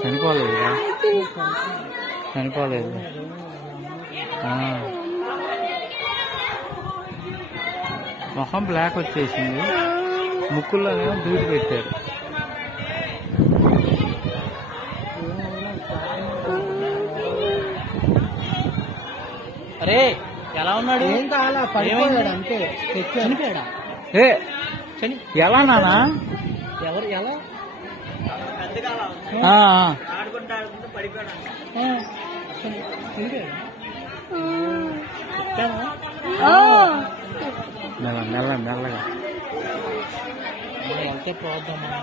చనిపోలేదు చనిపోలేదు మొహం బ్లాక్ వచ్చేసింది ముక్కుల్లోనేమో దూది పెట్టారు అరే ఎలా ఉన్నాడు ఏం కావాలా పడిపోయాడు అంతే చనిపోయాడా ఎలా నానా ఎవరు ఎలా మెల్లగా వెళ్తే పోద్దామా